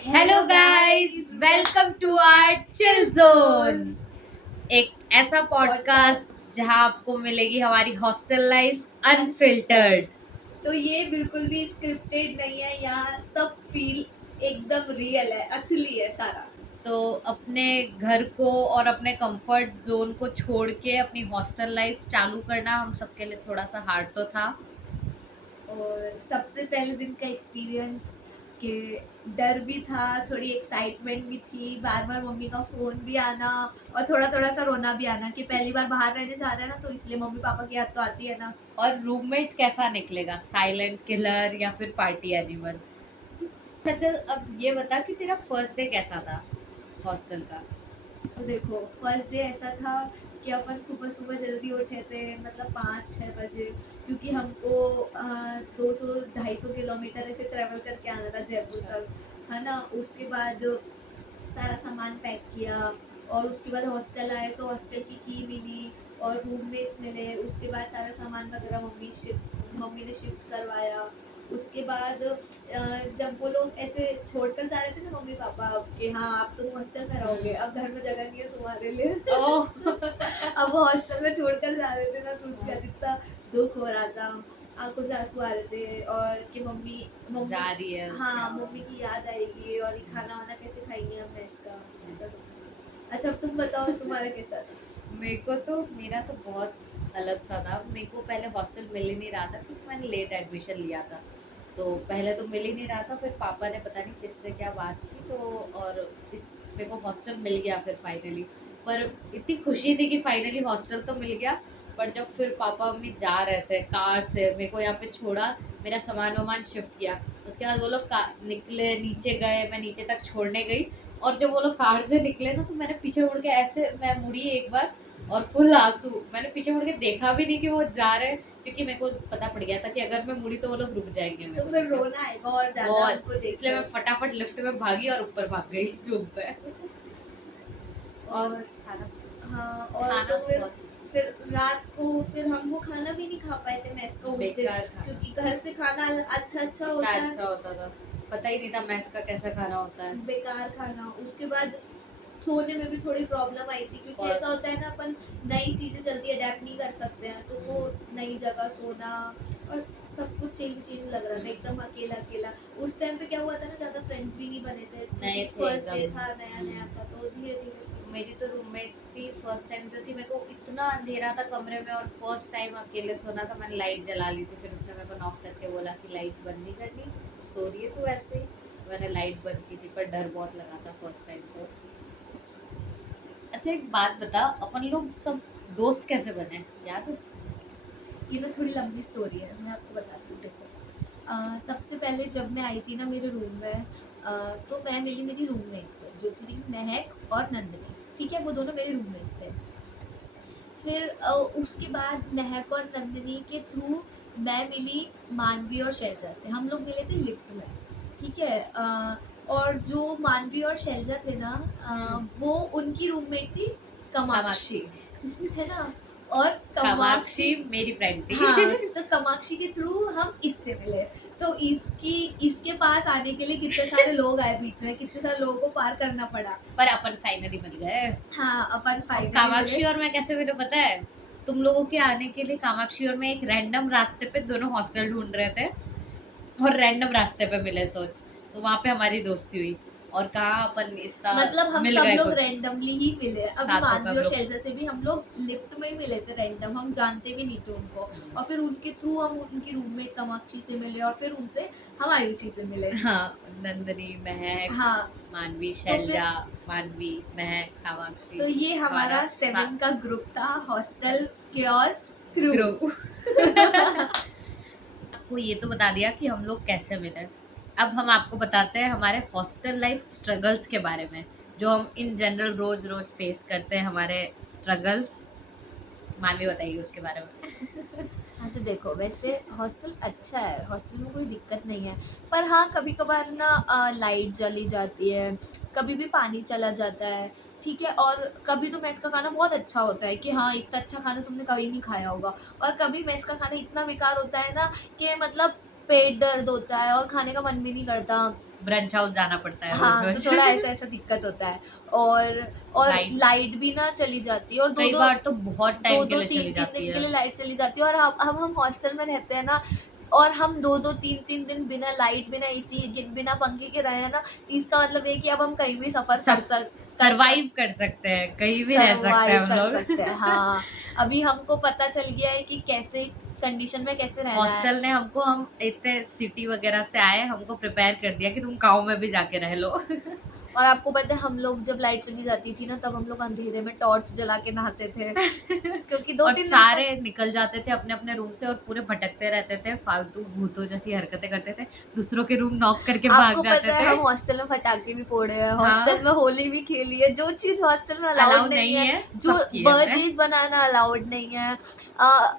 Hello guys, welcome to our chill zone. एक ऐसा podcast जहां आपको मिलेगी हमारी हॉस्टल लाइफ अनफिल्टर्ड। तो ये बिल्कुल भी स्क्रिप्टेड नहीं है, यहाँ सब फील एकदम रियल है, असली है सारा। तो अपने घर को और अपने कंफर्ट जोन को छोड़ के अपनी हॉस्टल लाइफ चालू करना हम सबके लिए थोड़ा सा हार्ड तो था। और सबसे पहले दिन का एक्सपीरियंस के डर भी था, थोड़ी एक्साइटमेंट भी थी, बार बार मम्मी का फ़ोन भी आना और थोड़ा थोड़ा सा रोना भी आना कि पहली बार बाहर रहने जा रहे हैं ना, तो इसलिए मम्मी पापा की याद तो आती है ना। और रूममेट कैसा निकलेगा, साइलेंट किलर या फिर पार्टी एनिमल? अच्छा चल, अब ये बता कि तेरा फर्स्ट डे कैसा था हॉस्टल का। तो देखो, फर्स्ट डे ऐसा था कि अपन सुबह सुबह जल्दी उठे थे, मतलब 5-6 बजे, क्योंकि हमको 200-250 किलोमीटर ऐसे ट्रैवल करके आना था जयपुर तक, है ना। उसके बाद सारा सामान पैक किया और उसके बाद हॉस्टल आए तो हॉस्टल की मिली और रूममेट्स मिले। उसके बाद सारा सामान वगैरह मम्मी ने शिफ्ट करवाया। उसके बाद जब वो लोग ऐसे छोड़कर जा रहे थे ना मम्मी पापा, कि हाँ आप तुम हॉस्टल में रहोगे, अब घर में जगह नहीं है तुम्हारे लिए। अब वो हॉस्टल में छोड़कर जा रहे थे ना, तो उसके बाद इतना दुख हो रहा था, आंखों से आंसू आ रहे थे, और कि मम्मी मम्मी जा रही है। हाँ मम्मी की याद आएगी और ये खाना वाना कैसे खाएंगे हम मेस का, ऐसा सब कुछ। अच्छा अब तुम बताओ तुम्हारा कैसा था? मेरा तो बहुत अलग सा था। मेरे को पहले हॉस्टल मिल ही नहीं रहा था क्योंकि मैंने लेट एडमिशन लिया था। तो पहले तो मिल ही नहीं रहा था, फिर पापा ने पता नहीं किससे क्या बात की, तो और इस मेरे को हॉस्टल मिल गया फिर फाइनली। पर इतनी खुशी थी कि फाइनली हॉस्टल तो मिल गया। पर जब फिर पापा मम्मी जा रहे थे कार से, मेरे को यहाँ पे छोड़ा, मेरा सामान वामान शिफ्ट किया, उसके बाद वो लोग निकले, नीचे गए, मैं नीचे तक छोड़ने गई। और जब वो लोग कार से निकले ना, तो मैंने पीछे मुड़ के ऐसे मैं मुड़ी एक बार, और फुल आंसू। मैंने पीछे मुड़ के देखा भी नहीं कि वो जा रहे हैं, क्योंकि मेरे को पता पड़ गया था कि अगर मैं मुड़ी तो वो लोग रुक जाएंगे मेरे तो को फिर देख के। रोना आएगा और ज्यादा बहुत, उनको देख इसलिए मैं कर। फटाफट लिफ्ट में भागी और ऊपर भाग गई रूम पे। और खाना हाँ, और खाना तो फिर बहुत रात को फिर हम वो खाना भी नहीं खा पाए थे मेस का उस दिन, बेकार खाना, क्योंकि घर से खाना अच्छा अच्छा कितना होता है, अच्छा होता था, पता ही नहीं था मैस का कैसा खाना होता है। बेकार खाना। उसके बाद सोने में भी थोड़ी प्रॉब्लम आई थी, क्योंकि ऐसा फर्स्ट होता है ना, अपन नई चीज़ें जल्दी अडेप्ट नहीं कर सकते हैं, तो वो नई जगह सोना और सब कुछ चेंज लग रहा था, एकदम अकेला अकेला। उस टाइम पे क्या हुआ था ना, ज़्यादा फ्रेंड्स भी नहीं बने थे, नए थे फर्स्ट डे एकदम। था, नया नया था, तो धीरे धीरे मेरी तो रूममेट थी फर्स्ट टाइम जो थी, मेरे को इतना अंधेरा था कमरे में और फर्स्ट टाइम अकेले सोना था, मैंने लाइट जला ली थी। फिर उसने मेरे को नॉक करके बोला कि लाइट बंद नहीं करनी, सो रही है तू ऐसे ही। मैंने लाइट बंद की थी, पर डर बहुत लगा था फर्स्ट टाइम तो। अच्छा एक बात बता, अपन लोग सब दोस्त कैसे बने, याद है? ये ना थोड़ी लंबी स्टोरी है, मैं आपको बताती हूँ। देखो, सबसे पहले जब मैं आई थी ना मेरे रूम में, तो मैं मिली मेरी रूममेट से, जो थी महक और नंदिनी। ठीक है, वो दोनों मेरे रूममेट्स थे। फिर उसके बाद महक और नंदिनी के थ्रू मैं मिली मानवी और शैलजा से। हम लोग मिले थे लिफ्ट में, ठीक है। और जो मानवी और शैलजा थे ना, वो उनकी रूममेट थी कमाक्षी, है ना। और कामाक्षी कमाक्षी, मेरी फ्रेंड थी। हाँ, तो कमाक्षी के थ्रू हम इससे मिले। तो इसके पास आने के लिए कितने सारे लोग आए बीच में, कितने सारे लोगों को पार करना पड़ा। पर अपन फाइनली मिल गए। हाँ, अपन और फाइनली कामाक्षी मिले। और मैं कैसे मिले पता है? तुम लोगों के आने के लिए कामाक्षी और मैं एक रैंडम रास्ते पे दोनों हॉस्टल ढूंढ रहे थे, और रैंडम रास्ते पे मिले, सोच। तो वहां पे हमारी दोस्ती हुई, और कहाँ अपन इतना मतलब हम मिल सब गए लोग खुद। रैंडमली ही मिले। अभी सातों का मानवी और ग्रुप। शैलजा से भी हम लोग लिफ्ट में ही मिले थे, रैंडम, हम जानते भी नहीं थे उनको। और फिर उनके थ्रू हम उनकी रूममेट कामाक्षी से मिले, और फिर उनसे हम आयुषी से मिले। हाँ, नंदनी, महक, हाँ, मानवी, तो फिर शैलजा, मानवी, महक, कामाक्षी, तो ये हमारा 7 का ग्रुप था, हॉस्टल केओस क्रू। ग्रुप। आपको ये तो बता दिया कि हम लोग कैसे मिले। अब हम आपको बताते हैं हमारे हॉस्टल लाइफ स्ट्रगल्स के बारे में, जो हम in general rose rose face करते हैं, हमारे स्ट्रगल्स। मानवी बताइए उसके बारे में। हाँ, तो देखो, वैसे हॉस्टल अच्छा है, हॉस्टल में कोई दिक्कत नहीं है। पर हाँ, कभी-कभार ना लाइट चली जाती है, कभी भी पानी चला जाता है, ठीक है? और कभी तो मेस का खाना बहुत अच्छा होता है कि हाँ, इतना अच्छा खाना तुमने कभी नहीं खाया होगा। और कभी मेस का खाना इतना बेकार होता है ना कि मतलब पेट दर्द होता है और खाने का मन भी नहीं करता। ब्रंच हाउस जाना पड़ता है हाँ, रोज तो रोज। थोड़ा ऐसा-ऐसा दिक्कत होता है। और लाइट लाइट भी ना चली जाती है और कई 2-2 बार तो बहुत टाइम के 2-2 लिए चली 3-3 जाती दिन के है। लिए लाइट चली जाती है और अब हम हॉस्टल में रहते हैं ना और हम 2-2 3-3 दिन बिना लाइट, बिना एसी, बिना पंखे के रहे हैं ना, इसका मतलब ये है कि अब हम कहीं भी सफ़र सब कर सक सर्वाइव कर सकते हैं, कहीं भी रह सकते हैं सर्वाइव हम कर लोग। सकते हैं। हाँ, अभी हमको पता चल गया है कि कैसे कंडीशन में कैसे रहना है। हॉस्टल ने हमको, हम इतने सिटी वगैरह से आए, हमको प्रिपेयर कर दिया कि तुम गाँव में भी जाके रह लो। और आपको पता है हम लोग जब लाइट चली जाती थी ना तब हम लोग अंधेरे में टॉर्च जला के नहाते थे क्योंकि और 2-3 दिन सारे तक निकल जाते थे अपने-अपने रूम से और पूरे भटकते रहते थे, फालतू भूतों जैसी हरकतें करते थे, दूसरों के रूम नॉक करके आपको भाग जाते पता है थे। हम हॉस्टल में पटाखे भी फोड़े हैं, हाँ, हॉस्टल में होली भी खेली है, जो चीज़ हॉस्टल में अलाउड अलाउ नहीं नहीं है, है, जो सब किए हमने। बर्थडेज़ बनाना अलाउड नहीं है,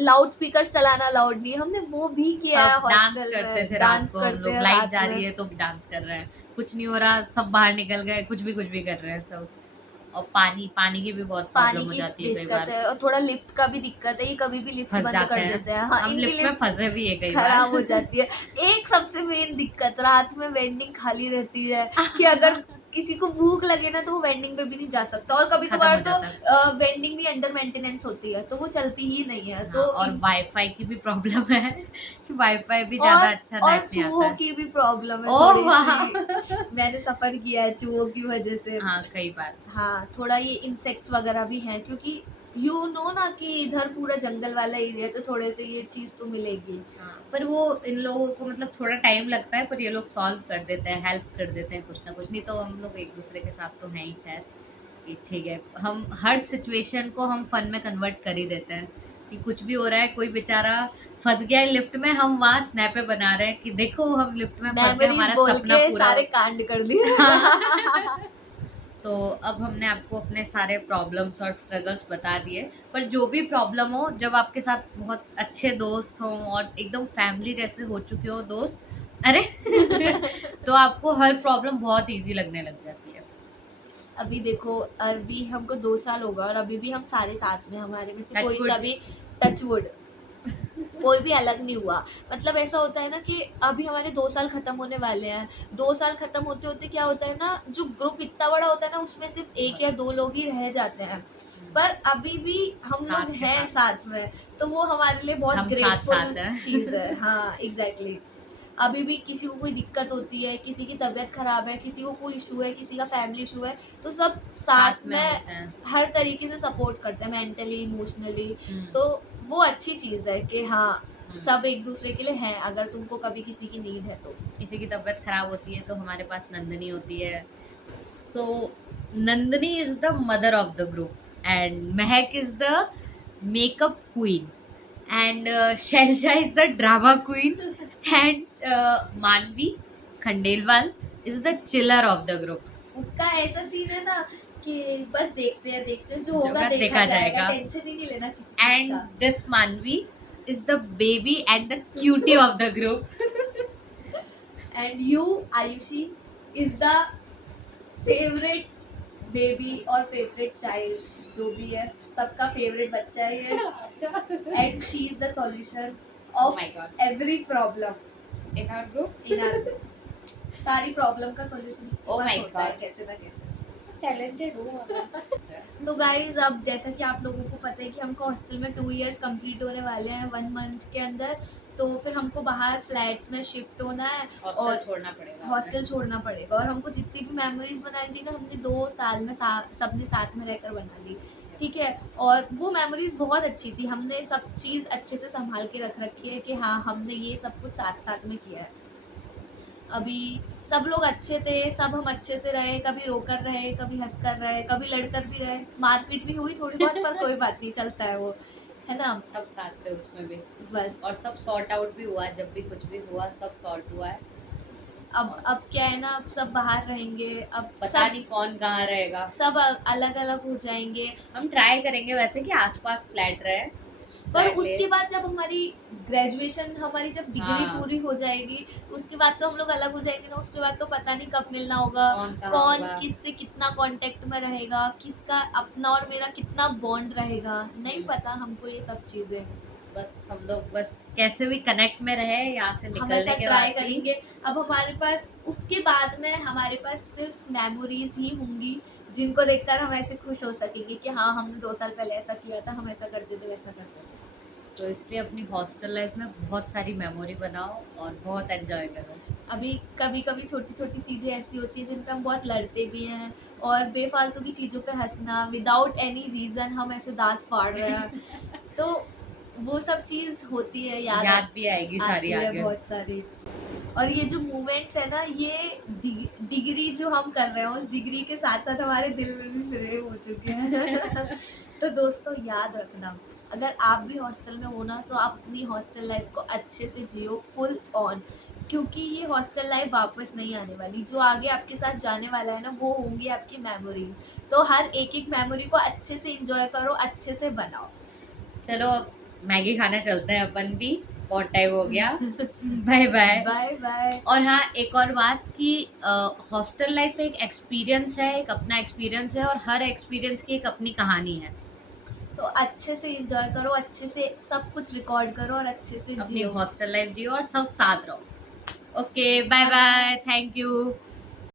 लाउड स्पीकर्स चलाना अलाउड नहीं है, हमने वो भी किया है सब डांस हॉस्टल करते में, थे रात डांस को हम करते लोग, हैं लाइट रात जा में। रही है तो भी डांस कर रहे हैं, कुछ नहीं हो रहा, सब बाहर निकल गए, कुछ भी कर रहे हैं सब। और पानी पानी की भी बहुत पानी प्रॉब्लम हो की जाती है कई दिक्कत बार, है और थोड़ा लिफ्ट का भी दिक्कत है, ये कभी भी लिफ्ट फँस बंद जाते कर हैं। देते हैं। हाँ, हम इनकी लिफ्ट में लिफ्ट फँसे भी है कई बार। खराब हो जाती है। एक सबसे मेन दिक्कत रात में वेंडिंग खाली रहती है कि अगर किसी को भूख लगे ना तो वो वेंडिंग पे भी नहीं जा सकता और खत्म कभी-कभार हो तो जाता है। वेंडिंग भी अंडर मेंटेनेंस होती है, तो वो चलती ही नहीं है। हाँ, तो और इन वाईफ़ाई की भी प्रॉब्लम है कि वाईफ़ाई भी ज़्यादा और अच्छा और नेट नहीं आता चूहों है। की भी प्रॉब्लम है ओह वाह! थोड़ी-सी। मैंने सफ़र किया है चूहों की वजह से। हाँ, कई बार। हाँ, थोड़ा ये इंसेक्ट्स वगैरह भी हैं क्योंकि यू नो ना कि इधर पूरा जंगल वाला एरिया है तो थोड़े से ये चीज़ तो मिलेगी। हाँ, पर वो इन लोगों को मतलब थोड़ा टाइम लगता है, पर ये लोग सॉल्व कर देते हैं, हेल्प कर देते हैं कुछ ना कुछ, नहीं तो हम लोग एक-दूसरे के साथ तो हैं ही खैर, कि ठीक है, हम हर सिचुएशन को हम फन में कन्वर्ट कर ही देते हैं, कि कुछ भी हो रहा है, कोई बेचारा फँस गया है लिफ्ट में, हम वहाँ स्नैपें बना रहे हैं कि देखो हम लिफ्ट में फँस गए, मेमोरीज़ हमारा बोल सपना के पूरा सारे हो कांड कर दिए। हाँ। तो अब हमने आपको अपने सारे प्रॉब्लम्स और स्ट्रगल्स बता दिए, पर जो भी प्रॉब्लम हो, जब आपके साथ बहुत अच्छे दोस्त हों और एकदम फैमिली जैसे हो चुके हो दोस्त, अरे तो आपको हर प्रॉब्लम बहुत ईज़ी लगने लग जाती है। अभी देखो अभी हमको 2 साल हो गए और अभी भी हम सारे साथ में हैं, हमारे में से टच कोई सा वुड। भी टच वुड कोई भी अलग नहीं हुआ। मतलब ऐसा होता है ना कि अभी हमारे 2 साल खत्म होने वाले हैं। 2 साल खत्म होते-होते क्या होता है ना, जो ग्रुप इतना बड़ा होता है ना उसमें सिर्फ़ 1 या 2 लोग ही रह जाते हैं। पर अभी भी हम लोग साथ के हैं साथ, साथ में, तो वो हमारे लिए बहुत हम ग्रेटफुल साथ-साथ हैं। चीज़ है। हाँ, एग्ज़ैक्टली। अभी भी किसी को कोई दिक्कत होती है, किसी की तबीयत ख़राब है, किसी को कोई इश्यू है, किसी का फैमिली इश्यू है, तो सब साथ साथ में में होते हैं। हर तरीके से सपोर्ट करते हैं मेंटली, इमोशनली। हुँ, तो वो अच्छी चीज़ है कि हाँ, हुँ। सब एक-दूसरे के लिए हैं, अगर तुमको कभी किसी की नीड है तो। किसी की तबीयत खराब होती है तो हमारे पास नंदिनी होती है। So Nandini is the mother of the group and Mahak is the makeup queen and Shelja is the drama queen and Manvi Khandelwal is the chiller of the group. उसका ऐसा सीन है ना कि बस देखते हैं, जो जो होगा होगा देखा देखा जाएगा, जाएगा। टेंशन ही नहीं लेना किसी चीज़ And का। this Manvi is the baby and the cutie of the group. And you Ayushi is the favourite baby और फेवरेट चाइल्ड जो भी है, सबका फेवरेट बच्चा है ये। अच्छा। And she is the solution Oh of my god. Every problem In our group? In our group. सारी प्रॉब्लम का सॉल्यूशन इसके Oh पास my होता है God. कैसे ना कैसे। Talented हूँ मैं। तो गाइज अब जैसा कि आप लोगों को पता है कि हमको हॉस्टल में 2 इयर्स कंप्लीट होने वाले हैं 1 मंथ के अंदर, तो फिर हमको बाहर फ्लैट्स में शिफ्ट होना है हॉस्टल और छोड़ना पड़ेगा। हॉस्टल छोड़ना पड़ेगा और हमको जितनी भी मेमोरीज बनाई थी ना हमने 2 साल में सबने साथ में रहकर बना ली, ठीक है। और वो मेमोरीज बहुत अच्छी थी, हमने सब चीज़ अच्छे से संभाल के रख रखी है कि हाँ हमने ये सब कुछ साथ साथ में किया है। अभी सब लोग अच्छे थे, सब हम अच्छे से रहे, कभी रोकर रहे, कभी हँस कर रहे, कभी लड़कर भी रहे, मारपीट भी हुई थोड़ी बहुत पर कोई बात नहीं, चलता है वो, है ना? सब साथ थे उसमें भी, बस और सब सॉर्ट आउट भी हुआ, जब भी कुछ भी हुआ सब सॉर्ट हुआ है। अब क्या है ना, अब सब बाहर रहेंगे, अब पता सब नहीं कौन कहाँ रहेगा। सब अलग-अलग हो जाएँगे। हम ट्राई करेंगे वैसे कि आसपास फ्लैट रहे, पर फ्लैट ले। उसके बाद जब हमारी ग्रेजुएशन, हमारी जब डिग्री हाँ। पूरी हो जाएगी, उसके बाद तो हम लोग अलग हो जाएँगे ना, उसके बाद तो पता नहीं कब मिलना होगा, कौन कहाँ कौन होगा। किससे कितना कॉन्टैक्ट में रहेगा, किसका अपना और मेरा कितना बॉन्ड रहेगा, नहीं हम्म। पता हमको ये सब चीज़ें। बस हम लोग बस कैसे भी कनेक्ट में रहे यहाँ से हम निकलने ऐसा के ट्राई बाद भी। करेंगे। अब हमारे पास उसके बाद में हमारे पास सिर्फ मेमोरीज ही होंगी जिनको देखकर हम ऐसे खुश हो सकेंगे कि हाँ, हमने 2 साल पहले ऐसा किया था, हम ऐसा करते थे, वैसा करते थे। तो इसलिए अपनी हॉस्टल लाइफ में बहुत सारी मेमोरी बनाओ और बहुत एंजॉय करो। अभी कभी-कभी छोटी-छोटी चीज़ें ऐसी होती हैं जिन पे हम बहुत लड़ते भी हैं और बेफ़ालतू की चीज़ों पे हँसना विदाउट एनी रीज़न हम ऐसे दाँत फाड़ रहे हैं। तो वो सब चीज़ होती है, याद भी आएगी सारी आती है आगे। बहुत सारी। और ये जो मूवमेंट्स है ना, ये डिग्री जो हम कर रहे हैं उस डिग्री के साथ-साथ हमारे दिल में भी फ्रेम हो चुके हैं। तो दोस्तों याद रखना, अगर आप भी हॉस्टल में हो ना तो आप अपनी हॉस्टल लाइफ को अच्छे से जियो फुल ऑन, क्योंकि ये हॉस्टल लाइफ वापस नहीं आने वाली। जो आगे आपके साथ जाने वाला है ना वो होंगी आपकी मेमोरीज़। तो हर एक-एक मेमोरी को अच्छे से एन्जॉय करो, अच्छे से बनाओ। चलो अब मैगी खाने चलते हैं अपन भी, बहुत टाइम हो गया। Bye bye. बाय-बाय। और हाँ, एक और बात कि हॉस्टल लाइफ एक एक्सपीरियंस है, एक अपना एक्सपीरियंस है और हर एक्सपीरियंस की एक अपनी कहानी है। तो अच्छे से एन्जॉय करो, अच्छे से सब कुछ रिकॉर्ड करो और अच्छे से अपनी जियो। हॉस्टल लाइफ जियो और सब साथ रहो। Okay, bye bye, thank you.